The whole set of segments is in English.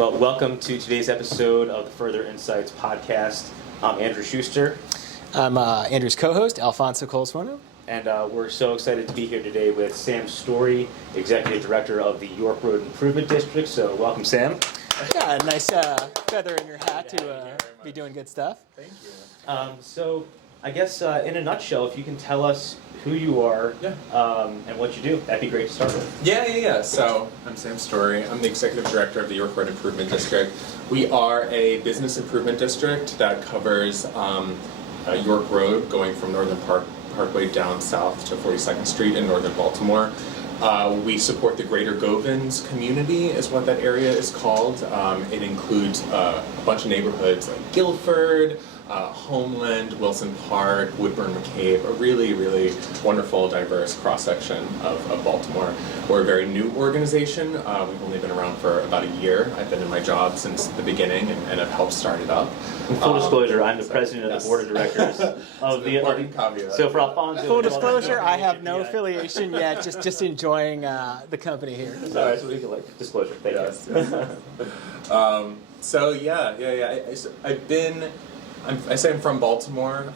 Well, welcome to today's episode of the Further Insights podcast. I'm Andrew Schuster. I'm Andrew's co-host, Alfonso Coloswano. And we're so excited to be here today with Sam Storey, Executive Director of the York Road Improvement District. So welcome, Sam. Yeah, a nice feather in your hat to be doing good stuff. Thank you. So I guess in a nutshell, if you can tell us who you are and what you do, that'd be great to start with. Yeah. So I'm Sam Storey. I'm the Executive Director of the York Road Improvement District. We are a business improvement district that covers York Road, going from Northern Parkway down south to 42nd Street in northern Baltimore. We support the Greater Govans community, is what that area is called. It includes a bunch of neighborhoods like Guilford, Homeland, Wilson Park, Woodburn McCabe, a really, really wonderful, diverse cross-section of Baltimore. We're a very new organization. We've only been around for about a year. I've been in my job since the beginning and have helped start it up. In full disclosure, I'm the president of the board of directors of the caveat. So for Alfonso, Full disclosure, I have no affiliation yet, just enjoying the company here. Sorry, so we can like disclosure. Thank you. I say I'm from Baltimore.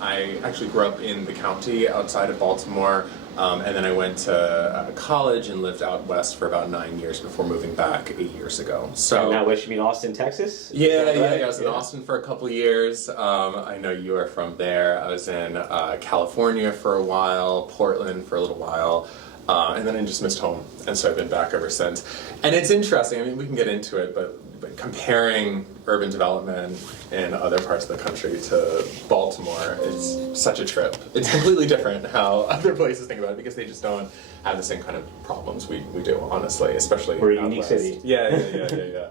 I actually grew up in the county outside of Baltimore, and then I went to college and lived out west for about 9 years before moving back 8 years ago. So and now, West, you mean Austin, Texas? Yeah. I was in Austin for a couple of years. I know you are from there. I was in California for a while, Portland for a little while. And then I just missed home, and so I've been back ever since. And it's interesting, I mean, we can get into it, but comparing urban development in other parts of the country to Baltimore is such a trip. It's completely different how other places think about it, because they just don't have the same kind of problems we do, honestly, especially we're a unique city. Yeah.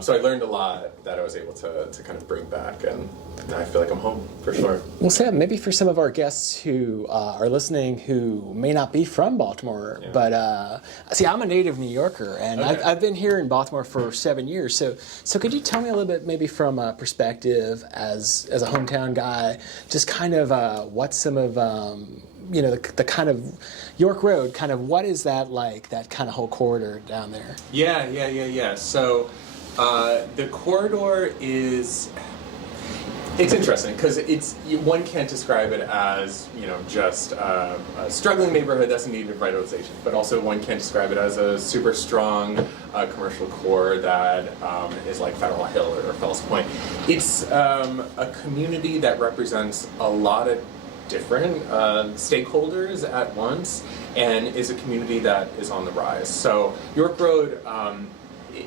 So I learned a lot that I was able to kind of bring back, and now I feel like I'm home, for sure. Well, Sam, maybe for some of our guests who are listening who may not be from Baltimore, but see, I'm a native New Yorker, and Okay. I've been here in Baltimore for 7 years. So could you tell me a little bit, maybe from a perspective as a hometown guy, just kind of what some of the kind of York Road, kind of what is that like, that kind of whole corridor down there? Yeah. So the corridor it's interesting, because one can't describe it as just a struggling neighborhood that's in need of revitalization, but also one can't describe it as a super strong commercial core that is like Federal Hill or Fells Point. It's a community that represents a lot of different stakeholders at once, and is a community that is on the rise. So York Road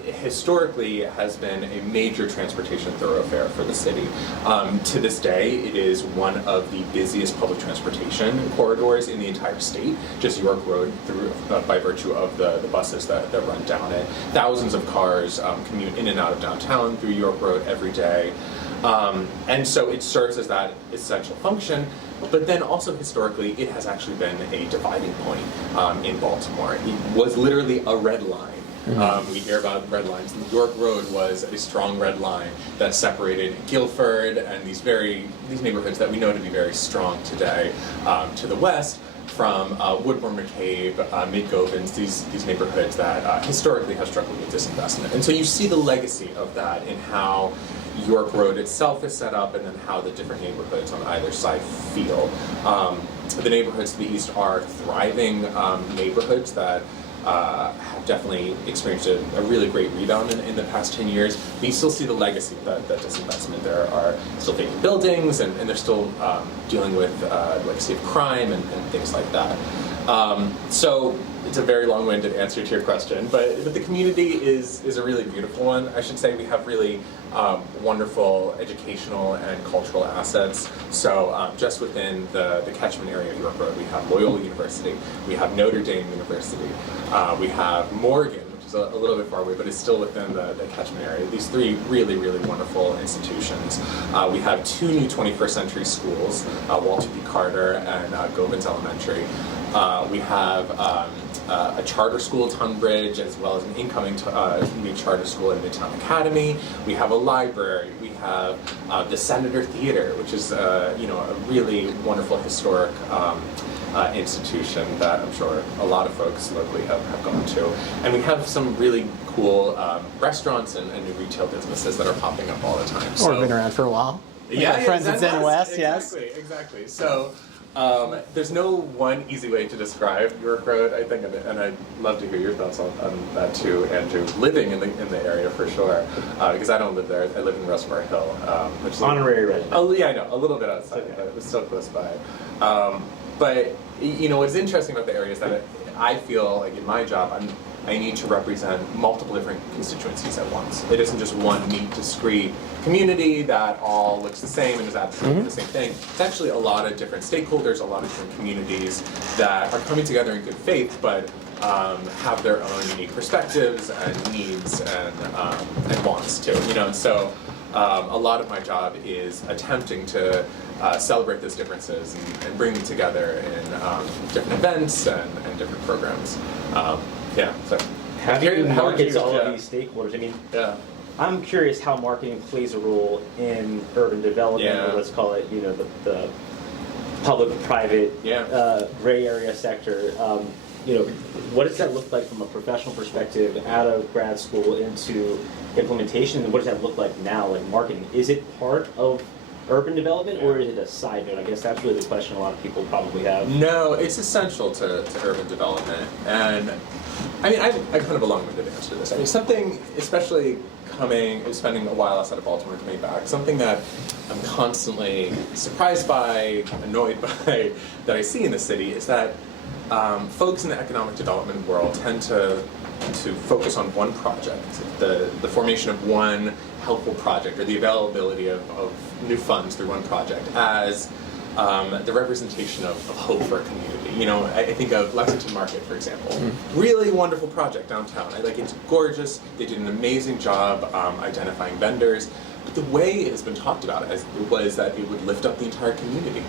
historically has been a major transportation thoroughfare for the city. To this day, it is one of the busiest public transportation corridors in the entire state, just York Road, by virtue of the buses that run down it. Thousands of cars commute in and out of downtown through York Road every day. And so it serves as that essential function. But then also historically, it has actually been a dividing point in Baltimore. It was literally a red line. We hear about red lines. York Road was a strong red line that separated Guilford and these neighborhoods that we know to be very strong today to the west from Woodburn McCabe, Mid-Govans, these neighborhoods that historically have struggled with disinvestment. And so you see the legacy of that in how York Road itself is set up, and then how the different neighborhoods on either side feel. The neighborhoods to the east are thriving neighborhoods that have definitely experienced a really great rebound in the past 10 years. But you still see the legacy of that disinvestment. There are still vacant buildings, and they're still dealing with legacy of crime and things like that. So it's a very long-winded answer to your question, but the community is a really beautiful one. I should say we have really wonderful educational and cultural assets. So just within the catchment area of York Road, we have Loyola University, we have Notre Dame University, we have Morgan, which is a little bit far away, but it's still within the catchment area. These three really, really wonderful institutions. We have two new 21st century schools, Walter P. Carter and Govans Elementary. We have a charter school at Tunbridge, as well as an incoming new charter school at Midtown Academy. We have a library. We have the Senator Theater, which is a really wonderful historic institution that I'm sure a lot of folks locally have gone to. And we have some really cool restaurants and new retail businesses that are popping up all the time. Or been around for a while. Like our friends at Zen West, yes. Exactly. So there's no one easy way to describe York Road, I think, and I'd love to hear your thoughts on that too, Andrew. Living in the area for sure, because I don't live there. I live in Reservoir Hill, which is Honorary resident. Oh yeah, I know, a little bit outside, but it's still close by. But you know, what's interesting about the area is that I feel like in my job, I need to represent multiple different constituencies at once. It isn't just one neat, discrete community that all looks the same and is absolutely the same thing. It's actually a lot of different stakeholders, a lot of different communities that are coming together in good faith, but have their own unique perspectives and needs and wants too. You know, and so a lot of my job is attempting to celebrate those differences and bring them together in different events and different programs. Yeah. So How do you market to all of these stakeholders? I mean, I'm curious how marketing plays a role in urban development, or let's call it, you know, the public-private gray area sector. You know, what does that look like from a professional perspective out of grad school into implementation, and what does that look like now, like marketing? Is it part of urban development, or is it a side note? I guess that's really the question a lot of people probably have. No, it's essential to urban development, and I mean, I kind of a long-winded answer to this. I mean, something, especially spending a while outside of Baltimore coming back, something that I'm constantly surprised by, annoyed by, that I see in the city is that folks in the economic development world tend to focus on one project, the formation of one helpful project, or the availability of new funds through one project as the representation of hope for a community. You know, I think of Lexington Market, for example. Really wonderful project downtown. It's gorgeous. They did an amazing job identifying vendors. But the way it has been talked about was that it would lift up the entire community.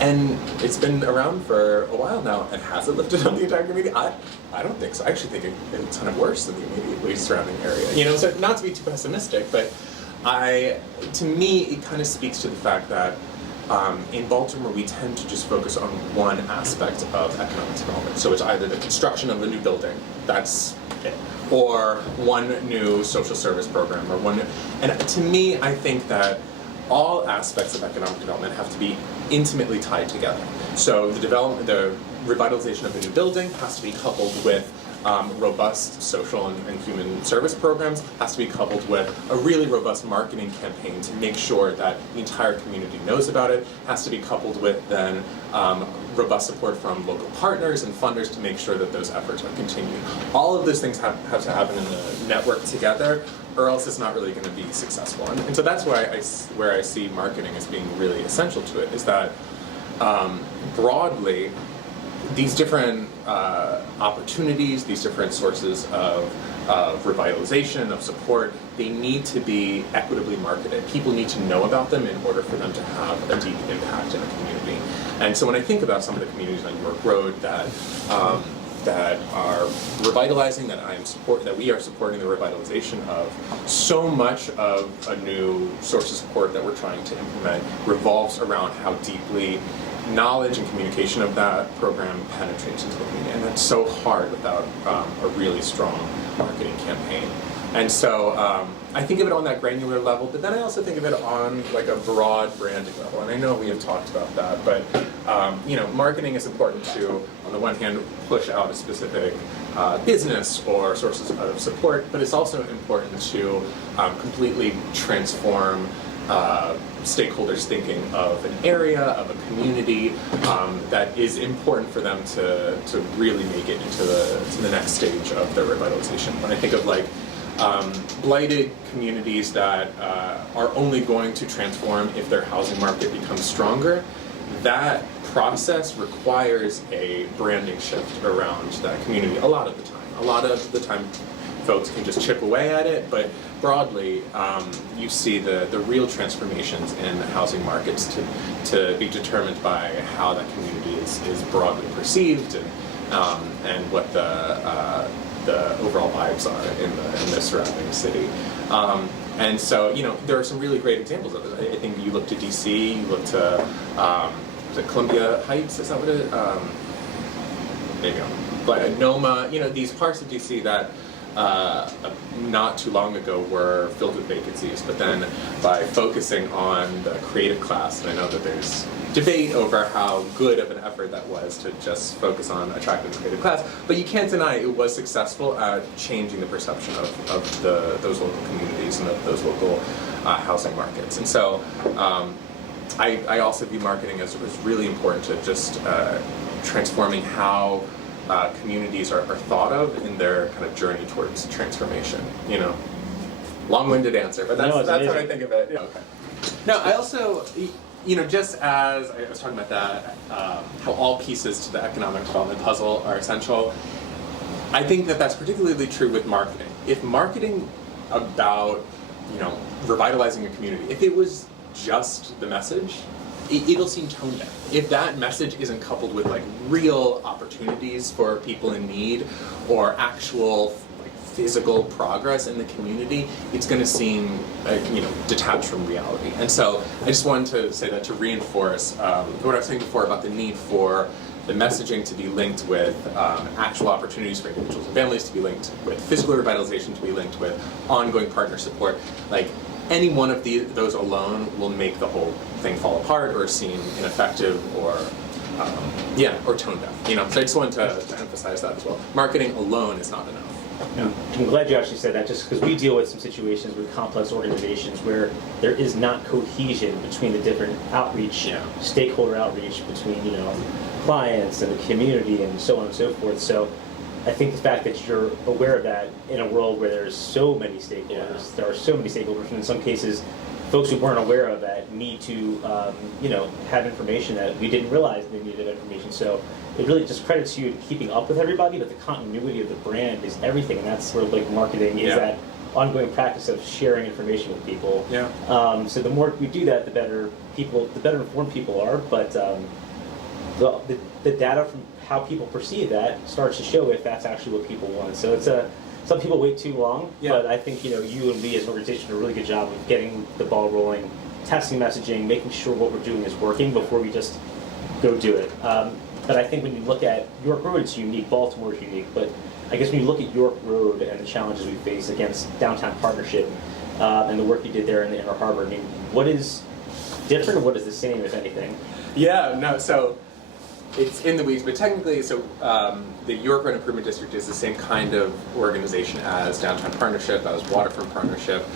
And it's been around for a while now, and has it lifted up the entire community? I don't think so. I actually think it's kind of worse than the immediately surrounding area. You know, so not to be too pessimistic, but to me, it kind of speaks to the fact that in Baltimore, we tend to just focus on one aspect of economic development. So it's either the construction of a new building, that's it, or one new social service program, or and to me, I think that all aspects of economic development have to be intimately tied together. So the revitalization of a new building has to be coupled with robust social and human service programs, has to be coupled with a really robust marketing campaign to make sure that the entire community knows about it, has to be coupled with then robust support from local partners and funders to make sure that those efforts are continued. All of those things have to happen in the network together, or else it's not really going to be successful. And so that's why where I see marketing as being really essential to it, is that broadly, these different opportunities, these different sources of revitalization, of support, they need to be equitably marketed. People need to know about them in order for them to have a deep impact in a community. And so when I think about some of the communities on York Road that are revitalizing, that we are supporting the revitalization of, so much of a new source of support that we're trying to implement revolves around how deeply knowledge and communication of that program penetrates into the community, and that's so hard without a really strong marketing campaign. And so I think of it on that granular level, but then I also think of it on like a broad branding level. And I know we have talked about that, but you know, marketing is important to, on the one hand, push out a specific business or sources of support, but it's also important to completely transform stakeholders' thinking of an area, of a community that is important for them to really make it into the next stage of their revitalization. When I think of like blighted communities that are only going to transform if their housing market becomes stronger, that process requires a branding shift around that community a lot of the time. A lot of the time folks can just chip away at it, but broadly, you see the real transformations in the housing markets to be determined by how that community is broadly perceived and what the overall vibes are in the surrounding city. And so, you know, there are some really great examples of it. I think you look to DC, you look to is it Columbia Heights? Is that what it? Maybe I'm. But Noma, these parts of DC that not too long ago were filled with vacancies, but then by focusing on the creative class, and I know that there's debate over how good of an effort that was to just focus on attracting the creative class, but you can't deny it was successful at changing the perception of those local communities and of those local housing markets. And so I also view marketing as really important to just transforming how communities are thought of in their kind of journey towards transformation. Long-winded answer, but that's how I think of it. Yeah. Okay. No, I also, just as I was talking about that, how all pieces to the economic development puzzle are essential. I think that that's particularly true with marketing. If marketing about, revitalizing a community, if it was just the message, it'll seem tone deaf. If that message isn't coupled with real opportunities for people in need or actual physical progress in the community, it's going to seem detached from reality. And so I just wanted to say that to reinforce what I was saying before about the need for the messaging to be linked with actual opportunities for individuals and families, to be linked with physical revitalization, to be linked with ongoing partner support. Any one of those alone will make the whole thing fall apart or seem ineffective or tone deaf. So I just wanted to emphasize that as well. Marketing alone is not enough. Yeah. I'm glad you actually said that, just because we deal with some situations with complex organizations where there is not cohesion between the different outreach, stakeholder outreach between clients and the community and so on and so forth. So I think the fact that you're aware of that in a world where there's so many stakeholders, there are so many stakeholders, and in some cases, folks who weren't aware of that need to, have information that we didn't realize they needed information. So it really just credits you keeping up with everybody, but the continuity of the brand is everything, and that's sort of marketing is that ongoing practice of sharing information with people. Yeah. So the more we do that, the better informed people are. But the data from how people perceive that starts to show if that's actually what people want. So it's some people wait too long, but I think you and we as an organization do a really good job of getting the ball rolling, testing messaging, making sure what we're doing is working before we just go do it. But I think when you look at York Road, it's unique. Baltimore is unique, but I guess when you look at York Road and the challenges we face against downtown partnership and the work you did there in the Inner Harbor, I mean, what is different and what is the same, if anything? So it's in the weeds, but technically, the York Road Improvement District is the same kind of organization as Downtown Partnership, as Waterfront Partnership.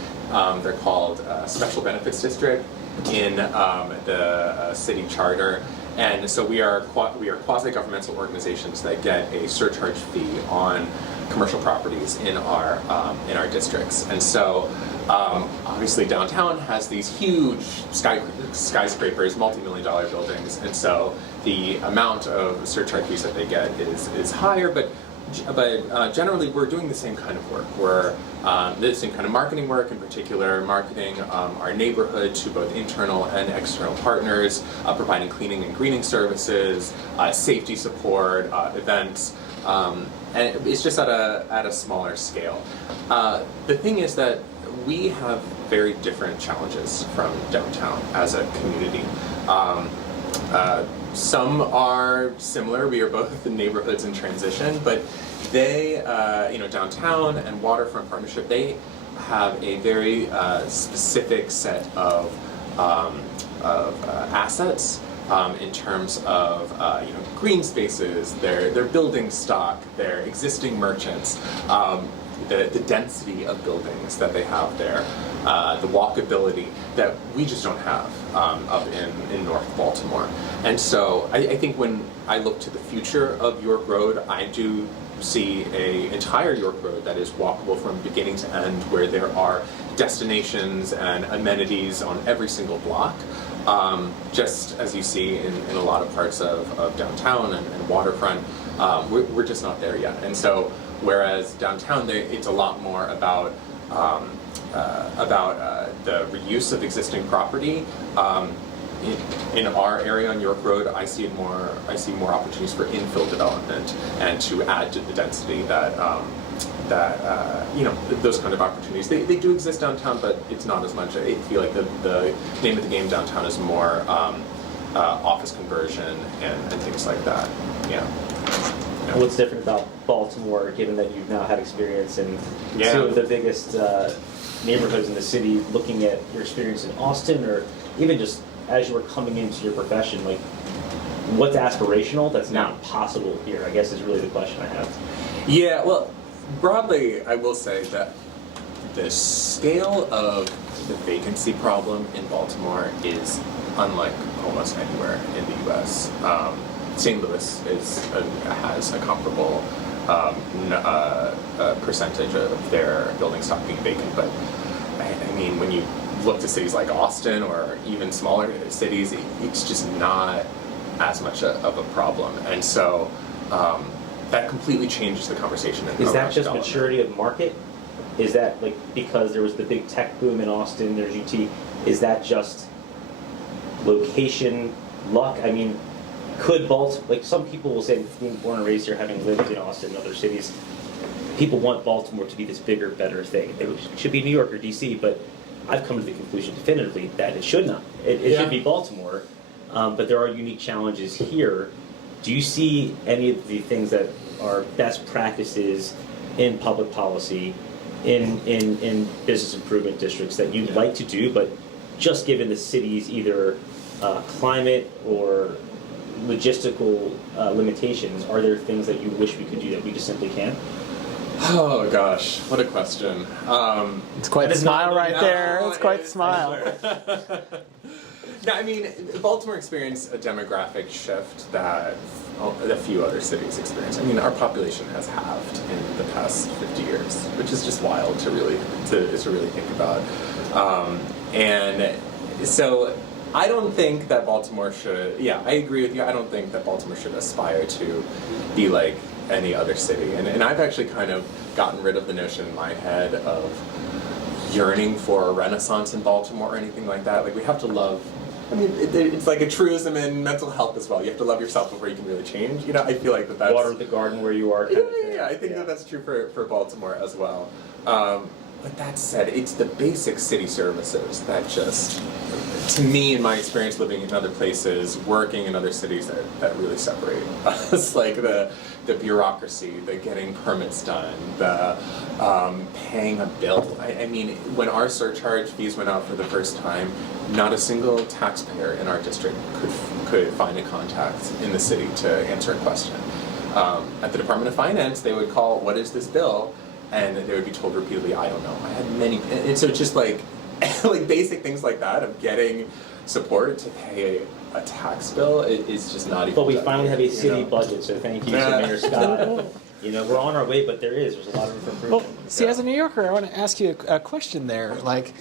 They're called Special Benefits District in the city charter. And so we are quasi-governmental organizations that get a surcharge fee on commercial properties in our districts. And so obviously downtown has these huge skyscrapers, multi-million-dollar buildings, and so the amount of surcharge fees that they get is higher, but generally we're doing the same kind of work. We're the same kind of marketing work, in particular marketing our neighborhood to both internal and external partners, providing cleaning and greening services, safety support, events, and it's just at a smaller scale. The thing is that we have very different challenges from downtown as a community. Some are similar. We are both in neighborhoods in transition, but they, downtown and Waterfront Partnership, they have a very specific set of assets in terms of green spaces, their building stock, their existing merchants, the density of buildings that they have there, the walkability that we just don't have up in North Baltimore. And so I think when I look to the future of York Road, I do see an entire York Road that is walkable from beginning to end, where there are destinations and amenities on every single block, just as you see in a lot of parts of downtown and Waterfront. We're just not there yet. And so whereas downtown, it's a lot more about the reuse of existing property. In our area on York Road, I see more opportunities for infill development and to add to the density that those kind of opportunities. They do exist downtown, but it's not as much. I feel like the name of the game downtown is more office conversion and things like that. Yeah. What's different about Baltimore, given that you've now had experience in Yeah. two of the biggest neighborhoods in the city, looking at your experience in Austin, or even just as you were coming into your profession, like what's aspirational that's not possible here, I guess is really the question I have. Yeah, well, broadly, I will say that the scale of the vacancy problem in Baltimore is unlike almost anywhere in the U.S. St. Louis has a comparable percentage of their building stock being vacant, but I mean, when you look to cities like Austin or even smaller cities, it's just not as much of a problem, and so that completely changes the conversation. Is that just maturity of market? Is that like because there was the big tech boom in Austin, there's UT, is that just location, luck? I mean, could Baltimore, like some people will say, being born and raised here, having lived in Austin and other cities, people want Baltimore to be this bigger, better thing. It should be New York or DC, but I've come to the conclusion definitively that it should not. It should be Baltimore, but there are unique challenges here. Do you see any of the things that are best practices in public policy, in business improvement districts that you'd like to do, but just given the city's either climate or logistical limitations, are there things that you wish we could do that we just simply can't? Oh gosh, what a question. It's quite the smile right there. It's quite the smile. No, I mean, Baltimore experienced a demographic shift that a few other cities experience. I mean, our population has halved in the past 50 years, which is just wild to really think about. And so I don't think that Baltimore should, I agree with you, I don't think that Baltimore should aspire to be like any other city. And I've actually kind of gotten rid of the notion in my head of yearning for a renaissance in Baltimore or anything like that. Like, we have to love, I mean, it's like a truism in mental health as well. You have to love yourself before you can really change. You know, I feel like that's... Water the garden where you are. I think that's true for Baltimore as well. But that said, it's the basic city services that just, to me, in my experience living in other places, working in other cities, that really separate us. Like the bureaucracy, the getting permits done, the paying a bill. I mean, when our surcharge fees went out for the first time, not a single taxpayer in our district could find a contact in the city to answer a question. At the Department of Finance, they would call, "What is this bill?" And they would be told repeatedly, "I don't know." I had many, and so it's just like basic things like that of getting support to pay a tax bill is just not even. But we finally have a city budget, so thank you to Mayor Scott. You know, we're on our way, but there's a lot of room for improvement. Well, see, as a New Yorker, I want to ask you a question there. Like,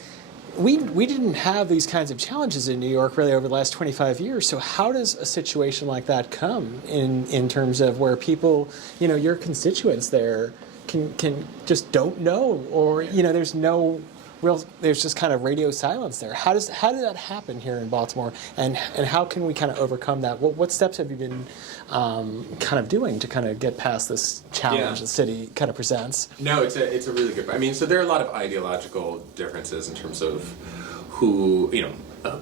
we didn't have these kinds of challenges in New York really over the last 25 years. So how does a situation like that come in terms of where people, you know, your constituents there can just don't know, or there's no real, there's just kind of radio silence there. How did that happen here in Baltimore, and how can we kind of overcome that? What steps have you been kind of doing to kind of get past this challenge the city kind of presents? No, it's a really good. I mean, so there are a lot of ideological differences in terms of who,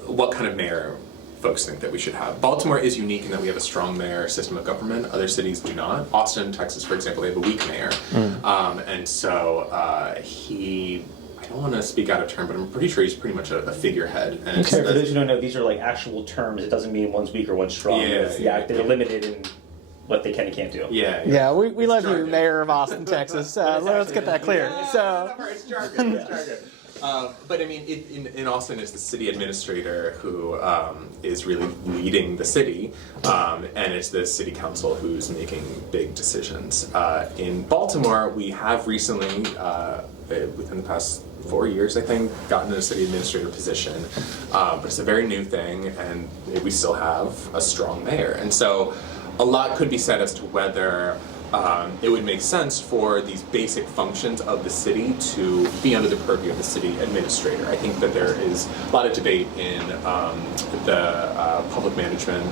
what kind of mayor folks think that we should have. Baltimore is unique in that we have a strong mayor system of government. Other cities do not. Austin, Texas, for example, they have a weak mayor. And so I don't want to speak out of turn, but I'm pretty sure he's pretty much a figurehead. And for those who don't know, these are like actual terms. It doesn't mean one's weak or one's strong. They're limited in what they can and can't do. Yeah, we love you, Mayor of Austin, Texas. Let's get that clear. It's jargon. It's jargon. But I mean, in Austin, it's the city administrator who is really leading the city, and it's the city council who's making big decisions. In Baltimore, we have recently, within the past 4 years, I think, gotten a city administrator position, but it's a very new thing, and we still have a strong mayor. And so a lot could be said as to whether it would make sense for these basic functions of the city to be under the purview of the city administrator. I think that there is a lot of debate in the public management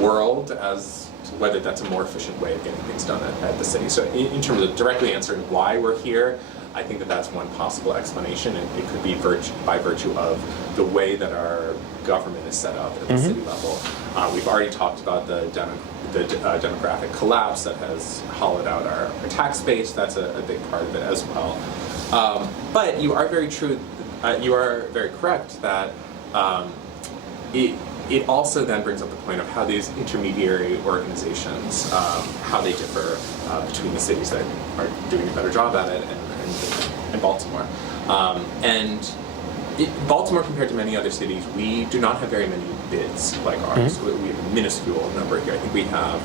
world as to whether that's a more efficient way of getting things done at the city. So in terms of directly answering why we're here, I think that that's one possible explanation, and it could be by virtue of the way that our government is set up at the city level. We've already talked about the demographic collapse that has hollowed out our tax base. That's a big part of it as well. But you are very true. You are very correct that it also then brings up the point of how these intermediary organizations, how they differ between the cities that are doing a better job at it and Baltimore. Baltimore, compared to many other cities, we do not have very many bids like ours. We have a minuscule number here. I think we have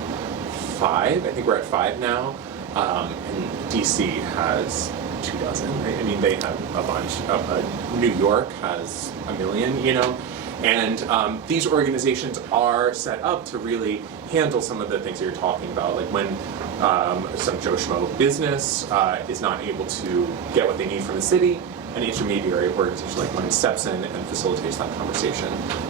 5. I think we're at 5 now. And DC has 24, right? I mean, they have a bunch. New York has 1 million, you know? And these organizations are set up to really handle some of the things that you're talking about, like when some Joe Schmo business is not able to get what they need from the city, an intermediary organization like mine steps in and facilitates that conversation.